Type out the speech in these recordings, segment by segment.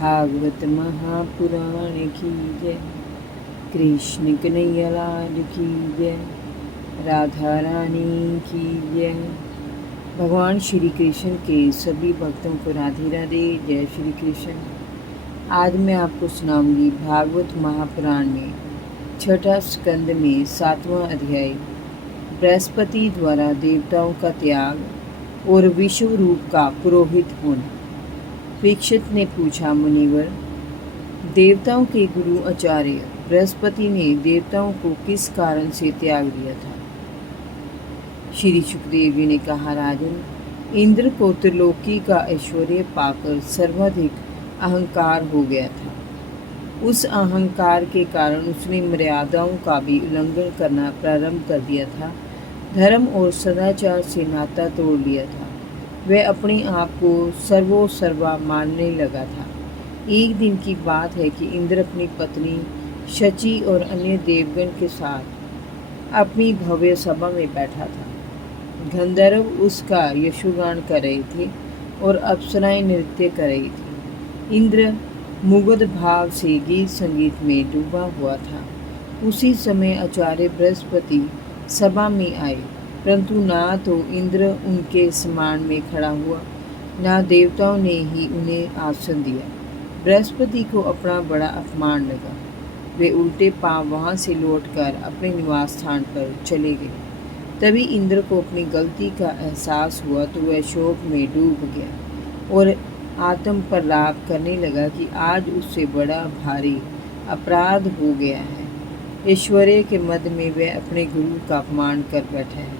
भागवत महापुराण की जय। कृष्ण कन्हैया लाल की जय। राधा रानी की जय। भगवान श्री कृष्ण के सभी भक्तों को राधे राधे। जय श्री कृष्ण। आज मैं आपको सुनाऊंगी भागवत महापुराण में छठा स्कंद में 7वां अध्याय बृहस्पति द्वारा देवताओं का त्याग और विश्व रूप का पुरोहित होना। परीक्षित ने पूछा, मुनिवर, देवताओं के गुरु आचार्य बृहस्पति ने देवताओं को किस कारण से त्याग दिया था? श्री सुखदेव जी ने कहा, राजन, इंद्र को त्रिलोकी का ऐश्वर्य पाकर सर्वाधिक अहंकार हो गया था। उस अहंकार के कारण उसने मर्यादाओं का भी उल्लंघन करना प्रारंभ कर दिया था। धर्म और सदाचार से नाता तोड़ लिया था। वह अपने आप को सर्वोसर्वा मानने लगा था। एक दिन की बात है कि इंद्र अपनी पत्नी शची और अन्य देवगण के साथ अपनी भव्य सभा में बैठा था। गंधर्व उसका यशोगान कर रहे थे और अप्सराएं नृत्य कर रही थी। इंद्र मुग्ध भाव से गीत संगीत में डूबा हुआ था। उसी समय आचार्य बृहस्पति सभा में आए, परंतु ना तो इंद्र उनके समान में खड़ा हुआ, ना देवताओं ने ही उन्हें आसन दिया। बृहस्पति को अपना बड़ा अपमान लगा। वे उल्टे पांव वहां से लौटकर अपने निवास स्थान पर चले गए। तभी इंद्र को अपनी गलती का एहसास हुआ तो वह शोक में डूब गया और आत्म पर लाभ करने लगा कि आज उससे बड़ा भारी अपराध हो गया है। ऐश्वर्य के मद में वह अपने गुरु का अपमान कर बैठा है।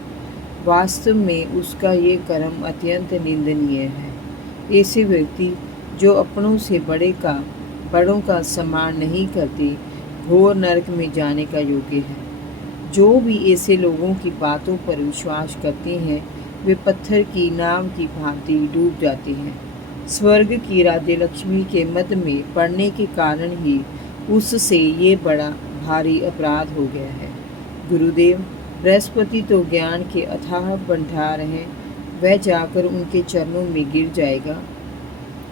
वास्तव में उसका ये कर्म अत्यंत निंदनीय है। ऐसे व्यक्ति जो अपनों से बड़ों का सम्मान नहीं करते, घोर नरक में जाने का योग्य है। जो भी ऐसे लोगों की बातों पर विश्वास करते हैं, वे पत्थर की नाव की भांति डूब जाते हैं। स्वर्ग की राज्य लक्ष्मी के मद में पड़ने के कारण ही उससे ये बड़ा भारी अपराध हो गया है। गुरुदेव, बृहस्पति तो ज्ञान के अथाह भंडार हैं। वह जाकर उनके चरणों में गिर जाएगा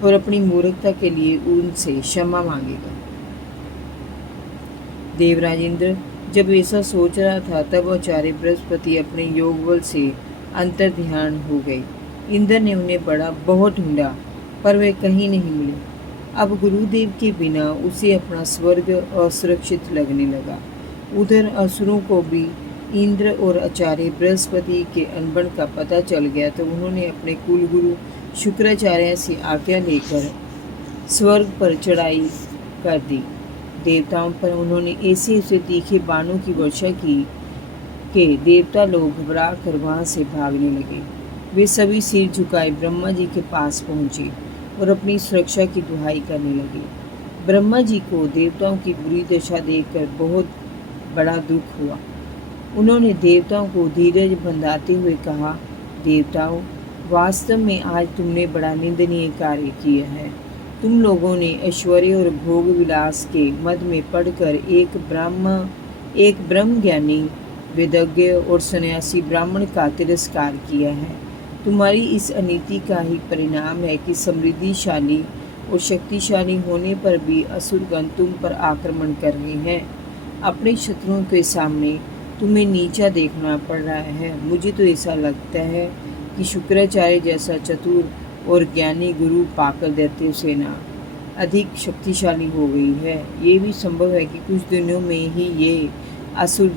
और अपनी मूर्खता के लिए उनसे क्षमा मांगेगा। देवराज इंद्र जब ऐसा सोच रहा था, तब आचार्य बृहस्पति अपने योग बल से अंतर ध्यान हो गए। इंद्र ने उन्हें बहुत ढूंढा, पर वे कहीं नहीं मिले। अब गुरुदेव के बिना उसे अपना स्वर्ग असुरक्षित लगने लगा। उधर असुरों को भी इंद्र और आचार्य बृहस्पति के अनबन का पता चल गया, तो उन्होंने अपने कुलगुरु शुक्राचार्य से आज्ञा लेकर स्वर्ग पर चढ़ाई कर दी। देवताओं पर उन्होंने ऐसे तीखे बाणों की वर्षा की कि देवता लोग घबरा कर वहाँ से भागने लगे। वे सभी सिर झुकाए ब्रह्मा जी के पास पहुँचे और अपनी सुरक्षा की दुहाई करने लगे। ब्रह्मा जी को देवताओं की बुरी दशा देखकर बहुत बड़ा दुख हुआ। उन्होंने देवताओं को धीरज बंधाते हुए कहा, देवताओं, वास्तव में आज तुमने बड़ा निंदनीय कार्य किया है। तुम लोगों ने ऐश्वर्य और भोग विलास के मद में पड़कर एक ब्रह्म ज्ञानी, वेदज्ञ और सन्यासी ब्राह्मण का तिरस्कार किया है। तुम्हारी इस अनीति का ही परिणाम है कि समृद्धिशाली और शक्तिशाली होने पर भी असुरगण तुम पर आक्रमण कर रहे हैं। अपने शत्रुओं के सामने तुम्हें नीचा देखना पड़ रहा है। मुझे तो ऐसा लगता है कि शुक्राचार्य जैसा चतुर और ज्ञानी गुरु पाकर दैत्य सेना अधिक शक्तिशाली हो गई है। ये भी संभव है कि कुछ दिनों में ही ये असुर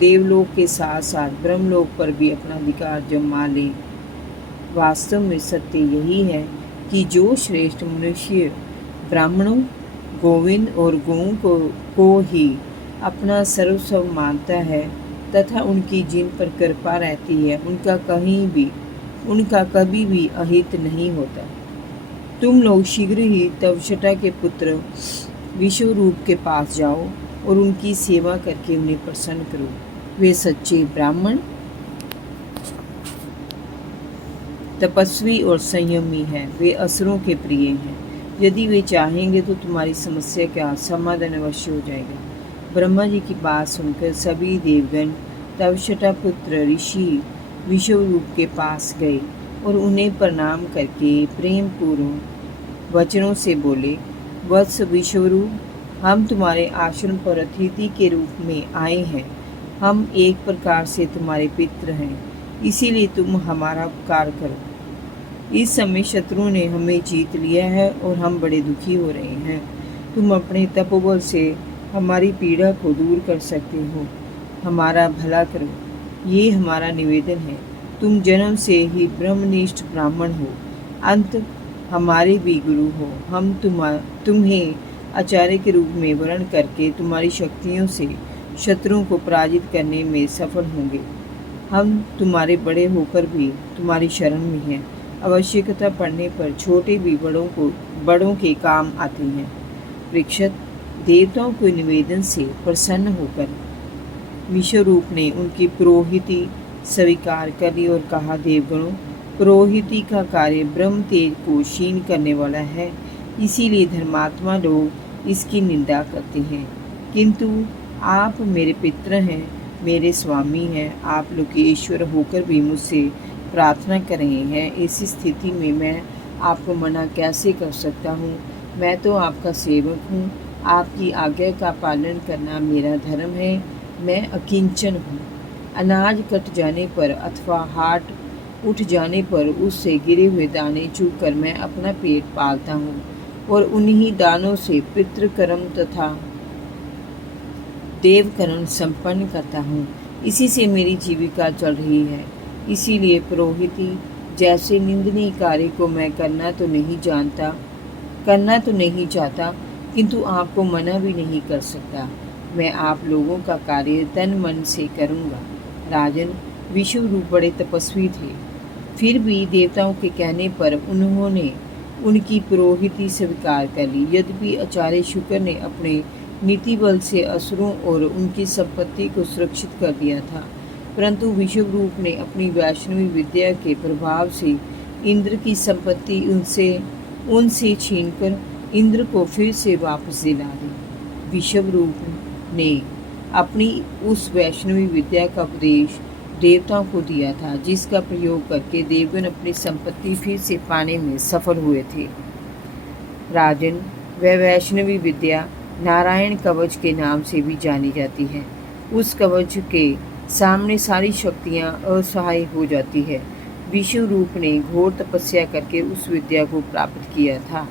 देवलोक के साथ साथ ब्रह्मलोक पर भी अपना अधिकार जमा लें। वास्तव में सत्य यही है कि जो श्रेष्ठ मनुष्य ब्राह्मणों, गोविंद और गौओं को ही अपना सर्वस्व मानता है तथा उनकी जिन पर कृपा रहती है, उनका कभी भी अहित नहीं होता। तुम लोग शीघ्र ही तवशटा के पुत्र विश्वरूप के पास जाओ और उनकी सेवा करके उन्हें प्रसन्न करो। वे सच्चे ब्राह्मण, तपस्वी और संयमी हैं। वे असुरों के प्रिय हैं। यदि वे चाहेंगे तो तुम्हारी समस्या का समाधान अवश्य हो जाएगा। ब्रह्मा जी की बात सुनकर सभी देवगण तवशटा पुत्र ऋषि विश्वरूप के पास गए और उन्हें प्रणाम करके प्रेम पूर्वक वचनों से बोले, वत्स विश्वरूप, हम तुम्हारे आश्रम पर अतिथि के रूप में आए हैं। हम एक प्रकार से तुम्हारे पितृ हैं, इसीलिए तुम हमारा उपकार करो। इस समय शत्रु ने हमें जीत लिया है और हम बड़े दुखी हो रहे हैं। तुम अपने तपोबल से हमारी पीड़ा को दूर कर सकते हो। हमारा भला करो, ये हमारा निवेदन है। तुम जन्म से ही ब्रह्मनिष्ठ ब्राह्मण हो, अंत हमारे भी गुरु हो। हम तुम्हें आचार्य के रूप में वर्ण करके तुम्हारी शक्तियों से शत्रुओं को पराजित करने में सफल होंगे। हम तुम्हारे बड़े होकर भी तुम्हारी शरण में हैं। आवश्यकता पड़ने पर छोटे भी बड़ों के काम आते हैं। परीक्षित, देवताओं के निवेदन से प्रसन्न होकर विश्वरूप ने उनकी पुरोहिती स्वीकार कर ली और कहा, देवगणों, पुरोहिती का कार्य ब्रह्म तेज को क्षीण करने वाला है, इसीलिए धर्मात्मा लोग इसकी निंदा करते हैं। किंतु आप मेरे पितृ हैं, मेरे स्वामी हैं। आप लोग ईश्वर होकर भी मुझसे प्रार्थना कर रहे हैं। इस स्थिति में मैं आपको मना कैसे कर सकता हूँ? मैं तो आपका सेवक हूँ। आपकी आज्ञा का पालन करना मेरा धर्म है। मैं अकिंचन हूँ। अनाज कट जाने पर अथवा हाट उठ जाने पर उससे गिरे हुए दाने चूक कर मैं अपना पेट पालता हूँ और उन्हीं दानों से पितृकर्म तथा देवकर्म संपन्न करता हूँ। इसी से मेरी जीविका चल रही है। इसीलिए पुरोहिती जैसे निंदनीय कार्य को मैं करना तो नहीं चाहता, किंतु आपको मना भी नहीं कर सकता। मैं आप लोगों का कार्य तन मन से करूँगा। राजन, विश्वरूप बड़े तपस्वी थे, फिर भी देवताओं के कहने पर उन्होंने उनकी पुरोहिती स्वीकार कर ली। यद्यपि आचार्य शुक्र ने अपने नीति बल से असुरों और उनकी संपत्ति को सुरक्षित कर दिया था, परंतु विश्वरूप ने अपनी वैष्णवी विद्या के प्रभाव से इंद्र की संपत्ति उनसे छीनकर इंद्र को फिर से वापस दिला दी। विश्वरूप ने अपनी उस वैष्णवी विद्या का उपदेश देवताओं को दिया था, जिसका प्रयोग करके देवगण अपनी संपत्ति फिर से पाने में सफल हुए थे। राजन, वह वैष्णवी विद्या नारायण कवच के नाम से भी जानी जाती है। उस कवच के सामने सारी शक्तियाँ असहाय हो जाती है। विश्वरूप ने घोर तपस्या करके उस विद्या को प्राप्त किया था।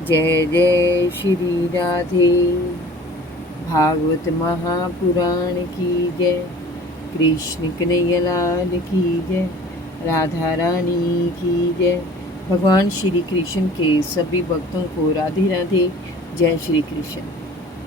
जय जय श्री राधे। भागवत महापुराण की जय। कृष्ण कन्हैया लाल की जय। राधा रानी की जय। भगवान श्री कृष्ण के सभी भक्तों को राधे राधे। जय श्री कृष्ण।